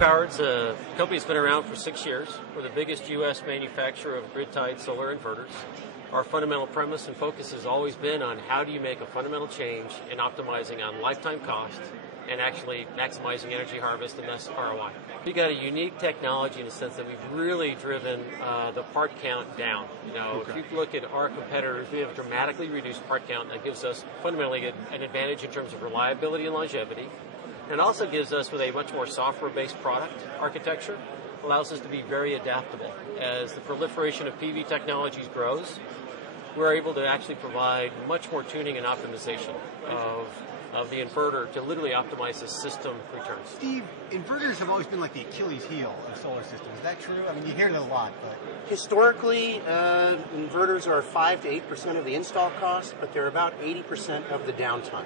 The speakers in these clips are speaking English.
Powered's a company that's been around for 6 years. We're the biggest U.S. manufacturer of grid-tied solar inverters. Our fundamental premise and focus has always been on how do you make a fundamental change in optimizing on lifetime cost and actually maximizing energy harvest and thus ROI. We've got a unique technology in the sense that we've really driven the part count down. If you look at our competitors, we have dramatically reduced part count. That gives us fundamentally an advantage in terms of reliability and longevity. And also gives us, with a much more software-based product architecture, allows us to be very adaptable. As the proliferation of PV technologies grows, we're able to actually provide much more tuning and optimization of the inverter to literally optimize the system returns. Steve, inverters have always been like the Achilles heel of solar systems. Is that true? I mean, you hear it a lot, but... Historically, inverters are 5 to 8% of the install cost, but they're about 80% of the downtime.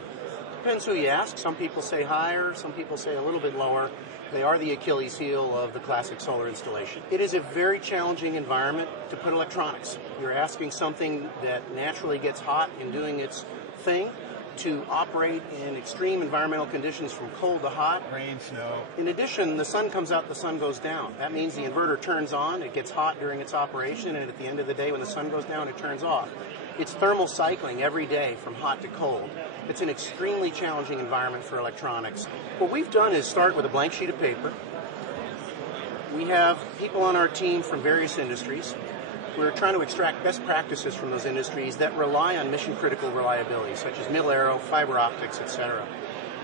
Depends who you ask. Some people say higher, some people say a little bit lower. They are the Achilles heel of the classic solar installation. It is a very challenging environment to put electronics. You're asking something that naturally gets hot in doing its thing to operate in extreme environmental conditions from cold to hot. Rain, snow. In addition, the sun comes out, the sun goes down. That means the inverter turns on, it gets hot during its operation, and at the end of the day when the sun goes down, it turns off. It's thermal cycling every day from hot to cold. It's an extremely challenging environment for electronics. What we've done is start with a blank sheet of paper. We have people on our team from various industries. We're trying to extract best practices from those industries that rely on mission-critical reliability, such as mil-aero, fiber optics, etc.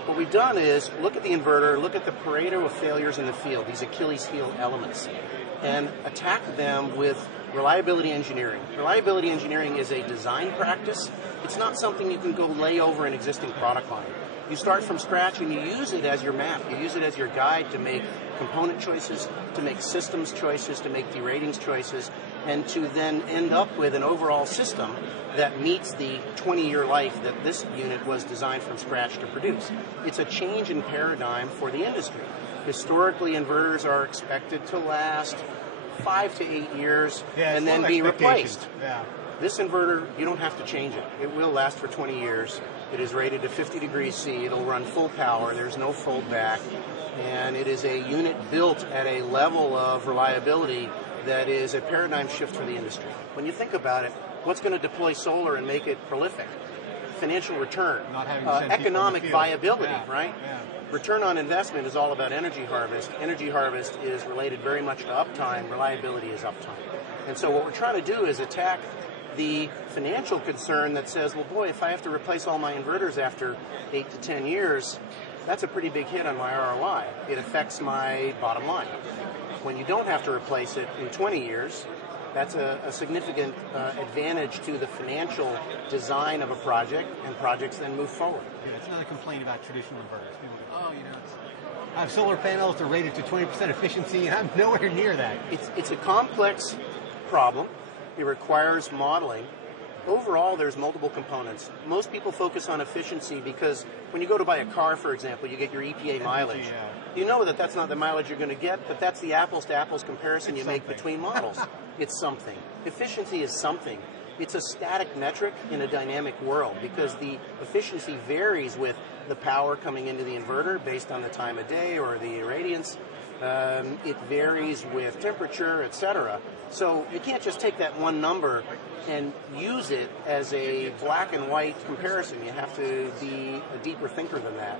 What we've done is look at the inverter, look at the Pareto of failures in the field, these Achilles heel elements, and attack them with reliability engineering. Reliability engineering is a design practice. It's not something you can go lay over an existing product line. You start from scratch and you use it as your map. You use it as your guide to make component choices, to make systems choices, to make deratings choices, and to then end up with an overall system that meets the 20-year life that this unit was designed from scratch to produce. It's a change in paradigm for the industry. Historically, inverters are expected to last 5 to 8 years and then be replaced. Yeah. This inverter, you don't have to change it. It will last for 20 years. It is rated to 50 degrees C. It'll run full power. There's no fold back. And it is a unit built at a level of reliability that is a paradigm shift for the industry. When you think about it, what's going to deploy solar and make it prolific? Financial return, economic viability, right? Yeah. Return on investment is all about energy harvest. Energy harvest is related very much to uptime. Reliability is uptime. And so what we're trying to do is attack the financial concern that says, well, boy, if I have to replace all my inverters after 8 to 10 years, that's a pretty big hit on my ROI. It affects my bottom line. When you don't have to replace it in 20 years, that's a significant advantage to the financial design of a project, and projects then move forward. Yeah, it's another complaint about traditional inverters. People go, I have solar panels, they're rated to 20% efficiency, and I'm nowhere near that. It's a complex problem. It requires modeling. Overall, there's multiple components. Most people focus on efficiency because when you go to buy a car, for example, you get your EPA mileage. You know that that's not the mileage you're going to get, but that's the apples-to-apples comparison you make between models. It's something. Efficiency is something. It's a static metric in a dynamic world because the efficiency varies with the power coming into the inverter based on the time of day or the irradiance. It varies with temperature, etc. So you can't just take that one number and use it as a black and white comparison. You have to be a deeper thinker than that.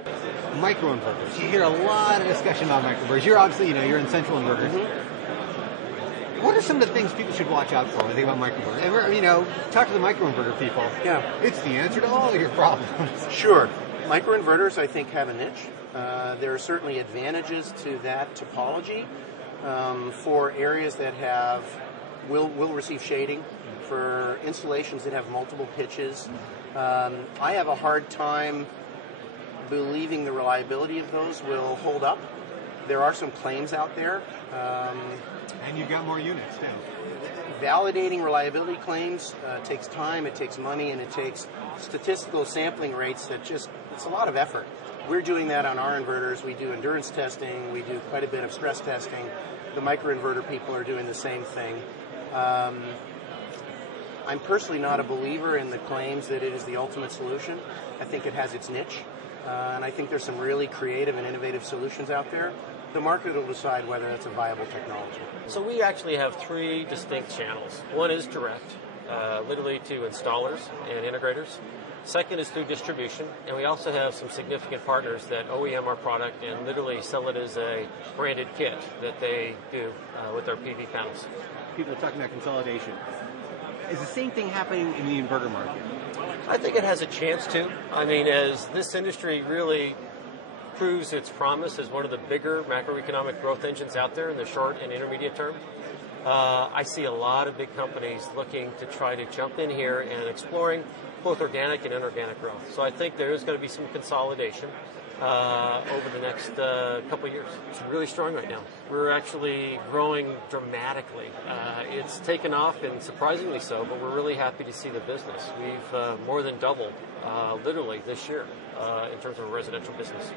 Microinverters. You hear a lot of discussion about microinverters. You're obviously, you're in central inverters. Mm-hmm. What are some of the things people should watch out for when they think about microinverters? Talk to the microinverter people. Yeah. It's the answer to all of your problems. Sure. Microinverters, I think, have a niche. There are certainly advantages to that topology for areas that will receive shading, for installations that have multiple pitches. I have a hard time believing the reliability of those will hold up. There are some claims out there. And you've got more units, too. Validating reliability claims takes time, it takes money, and it takes statistical sampling rates that it's a lot of effort. We're doing that on our inverters. We do endurance testing. We do quite a bit of stress testing. The microinverter people are doing the same thing. I'm personally not a believer in the claims that it is the ultimate solution. I think it has its niche, and I think there's some really creative and innovative solutions out there. The market will decide whether it's a viable technology. So we actually have three distinct channels. One is direct, literally to installers and integrators. Second is through distribution, and we also have some significant partners that OEM our product and literally sell it as a branded kit that they do with their PV panels. People are talking about consolidation. Is the same thing happening in the inverter market? I think it has a chance to. I mean, as this industry really proves its promise as one of the bigger macroeconomic growth engines out there in the short and intermediate term, I see a lot of big companies looking to try to jump in here and exploring both organic and inorganic growth. So I think there is going to be some consolidation over the next couple of years. It's really strong right now. We're actually growing dramatically. It's taken off, and surprisingly so, but we're really happy to see the business. We've more than doubled, literally, this year in terms of residential business.